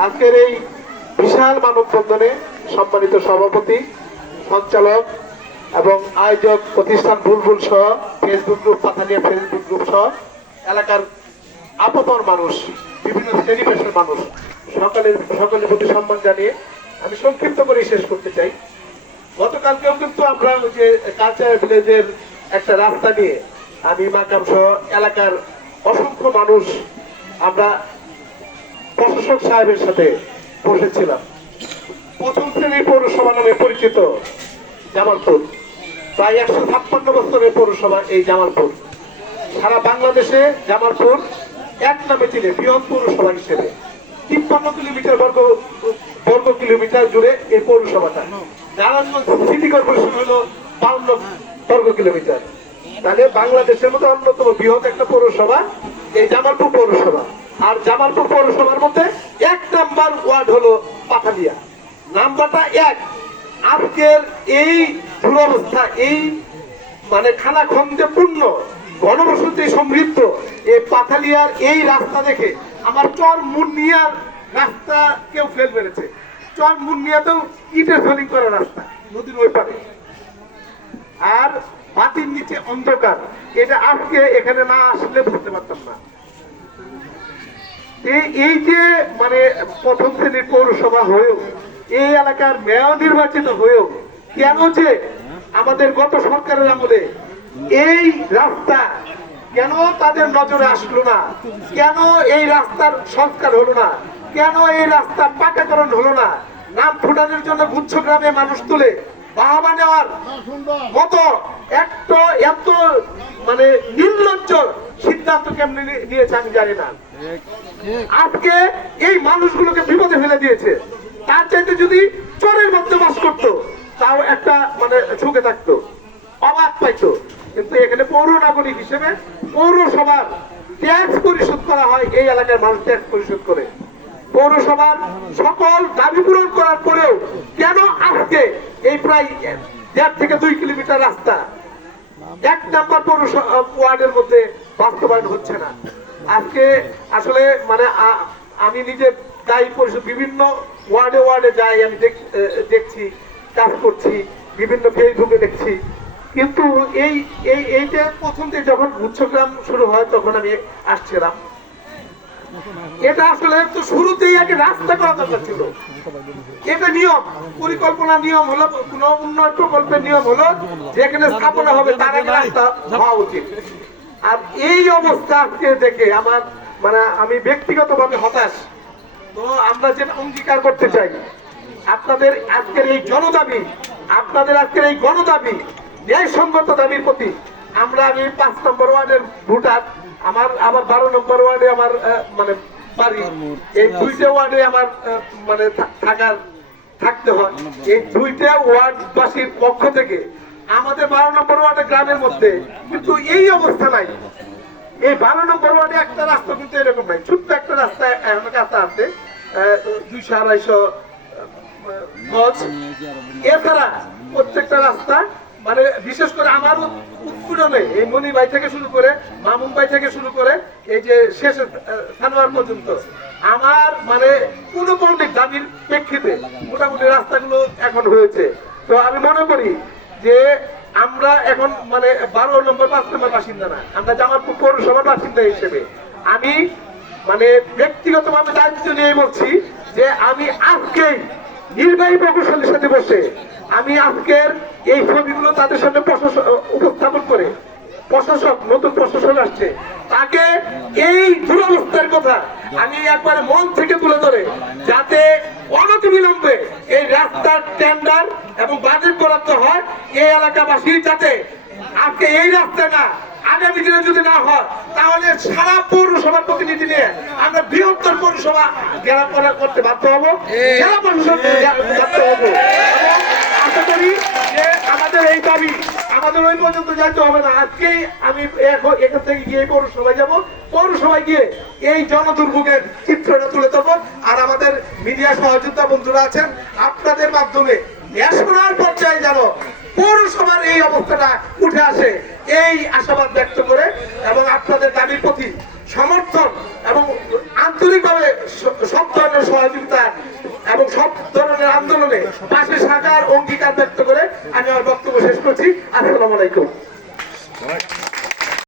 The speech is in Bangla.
আজকের এই বিশাল মানববন্ধনে সম্মানিত সভাপতি, সঞ্চালক এবং আয়োজক প্রতিষ্ঠান বুলবুল সহ Facebook group Pathania Facebook group সহ, এলাকার আপতর মানুষ, বিভিন্ন শ্রেণি পেশার মানুষ, সকলের সকলের প্রতি সম্মান জানিয়ে আমি সংক্ষিপ্ত করে শেষ করতে চাই। গতকালকেও কিন্তু আমরা যে কালচার ভিলেজের একটা রাস্তা নিয়ে, আমি, মাকাম সহ এলাকার অসংখ্য মানুষ আমরা প্রশাসক সাহেবের সাথে বসেছিলাম। প্রথম শ্রেণির পৌরসভা নামে পরিচিত জামালপুর। প্রায় একশো ছাপ্পান্ন বছরের পৌরসভা এই জামালপুর। সারা বাংলাদেশে জামালপুর এক নামে চিনে বৃহৎ পৌরসভা হিসেবে। তিপ্পান্ন কিলোমিটার বর্গ বর্গ কিলোমিটার জুড়ে এই পৌরসভাটা। নারায়ণগঞ্জ সিটি কর্পোরেশন হলো বাউন্ন বর্গ কিলোমিটার। তাহলে বাংলাদেশের মতো অন্যতম বৃহৎ একটা পৌরসভা এই জামালপুর পৌরসভা। আর জামালপুর পৌরসভার মধ্যে এক নাম্বার ওয়ার্ড হলো পাথালিয়া নাম্বারটা এক। আজকের এই দুরবস্থা, এই মানে খানা খন্দে পূর্ণ গণবসতি সমৃদ্ধ এই পাথালিয়ার এই রাস্তা দেখে আমার চর মুন্নিয়ার রাস্তা কেউ ফেল মেরেছে। চর মুন্নিয়াতেও ইটের ফেলিং করা রাস্তা, নদীর ওই পারে আর মাটির নিচে অন্ধকার, এটা আজকে এখানে না আসলে বুঝতে পারতাম না। এই এই যে মানে প্রথম শ্রেণির পৌরসভা হয়েও, এই এলাকার মেয়র নির্বাচিত হয়েও, কেন যে আমাদের গত সরকারের আমলে এই রাস্তা কেন তাদের নজরে আসলো না? কেন এই রাস্তার সংস্কার হলো না? কেন এই রাস্তা পাকাকরণ হলো না? নাম ফুটানোর জন্য গুচ্ছ গ্রামে মানুষ তুলে বাহাবা নেওয়ার মতো একটা এত মানে নির্লজ্জ সিদ্ধান্ত কেমনি নিয়েছে আমি জানি না। আজকে এই মানুষগুলোকে বিপদে ফেলে দিয়েছে। তার চাইতে যদি চোরের মধ্যে বাস করতো, তাও একটা মানে সুখে থাকতো, অবাক পাইতো। কিন্তু এখানে পৌর নাগরিক হিসেবে পৌরসভার ট্যাক্স পরিশোধ করা হয়, এই এলাকার মানুষ ট্যাক্স পরিশোধ করে। পৌরসভার সকল দাবি পূরণ করার পরেও কেন আজকে এই প্রায় দেড় থেকে দুই কিলোমিটার রাস্তা? এক নম্বর পৌরসভা ওয়ার্ডের মধ্যে বাস্তবায়ন হচ্ছে না। আজকে আসলে মানে আমি নিজে দায়ী পরিষদ, বিভিন্ন ওয়ার্ডে ওয়ার্ডে যাই, আমি দেখছি, কাজ করছি, বিভিন্ন ফেসবুকে দেখছি। কিন্তু এই এই, এইটা প্রথম থেকে যখন গুচ্ছগ্রাম শুরু হয়, তখন আমি আসছিলাম। এটা আসলে তো শুরুতেই আগে রাস্তা করা দরকার ছিল। এটা নিয়ম, পরিকল্পনা নিয়ম হলো, কোন উন্নয়ন প্রকল্পের নিয়ম হলো, যেখানে স্থাপনা হবে, তার আগে রাস্তা হওয়া উচিত। আর এই অবস্থা আজকে দেখে আমার মানে আমি ব্যক্তিগতভাবে হতাশ। তো আমরা যেটা অঙ্গীকার করতে চাই, আপনাদের আজকের এই জনদাবি, আপনাদের আজকের এই গণদাবি, ন্যায়সঙ্গত দাবির প্রতি আমরা আমি পাঁচ নম্বর ওয়ার্ডের ভোটার, আমার আবার বারো নম্বর ওয়ার্ডে আমার মানে বাড়ি। এই দুইটা ওয়ার্ডে আমার মানে থাকার, থাকতে হয়। এই দুইটা ওয়ার্ডবাসীর পক্ষ থেকে আমাদের বারো নম্বর ওয়ার্ডে গ্রামের মধ্যে। কিন্তু এই অবস্থা নাই। এই বারো নম্বর ওয়ার্ডে একটা রাস্তা কিন্তু এরকম নাই। ছোট্ট একটা রাস্তা এখন রাস্তা আছে দুইশো আড়াইশো গজ। এছাড়া প্রত্যেকটা রাস্তা মানে বিশেষ করে আমার উৎপীড়নে এই মনি ভাই থেকে শুরু করে মামুন ভাই থেকে শুরু করে এই যে শেষ সানোয়ার পর্যন্ত, আমার মানে কোন মৌলিক দাবির প্রেক্ষিতে মোটামুটি রাস্তাগুলো এখন হয়েছে। তো আমি মনে করি যে আমরা এখন মানে বারো নম্বর পাঁচ নম্বর বাসিন্দা না, আমরা জামালপুর পৌরসভার বাসিন্দা হিসেবে। আমি মানে ব্যক্তিগতভাবে দায়িত্ব নিয়ে বলছি যে আমি আজকেই নির্বাহী প্রকৌশলীর সাথে বসে আমি আজকের এই ছবিগুলো তাদের সামনে উপস্থাপন করে প্রশাসক, নতুন প্রশাসন আসছে, তাকে এই দুরবস্থার কথা। আমি একবারে মন থেকে তুলে ধরে যাতে অনতি বিলম্বে এই রাস্তার টেন্ডার এবং বাজেট বরাদ্দ হয় এই এলাকাবাসী যাতে আজকে এই রাস্তা না আগামী দিনে যদি না হয় তাহলে সারা পৌরসভার প্রতিনিধি নিয়ে আমরা বৃহত্তর পৌরসভা জেলা করা- করতে বাধ্য হব। জেলা প্রশাসন বাধ্য হব। আশা করি যে আমাদের এই দাবি, আমাদের ওই পর্যন্ত যাইতে হবে না। আজকেই আমি এখান থেকে গিয়ে পৌরসভায় যাব। পৌরসভায় গিয়ে এই জনদুর্ভোগের চিত্রটা তুলে ধরবো। আর আমাদের মিডিয়া সহযোদ্ধা বন্ধুরা আছেন, আপনাদের মাধ্যমে ন্যাশনাল পর্যায়ে যেন পৌরসভার এই অবস্থাটা উঠে আসে, এই আশাবাদ ব্যক্ত করে এবং আপনাদের দাবির প্রতি সমর্থন এবং আন্তরিকভাবে স- শব্দ ধরনের সহযোগিতা এবং সব ধরনের আন্দোলনে পাশে থাকার অঙ্গীকার ব্যক্ত করে আমি আমার বক্তব্য শেষ করছি। আসসালাম আলাইকুম।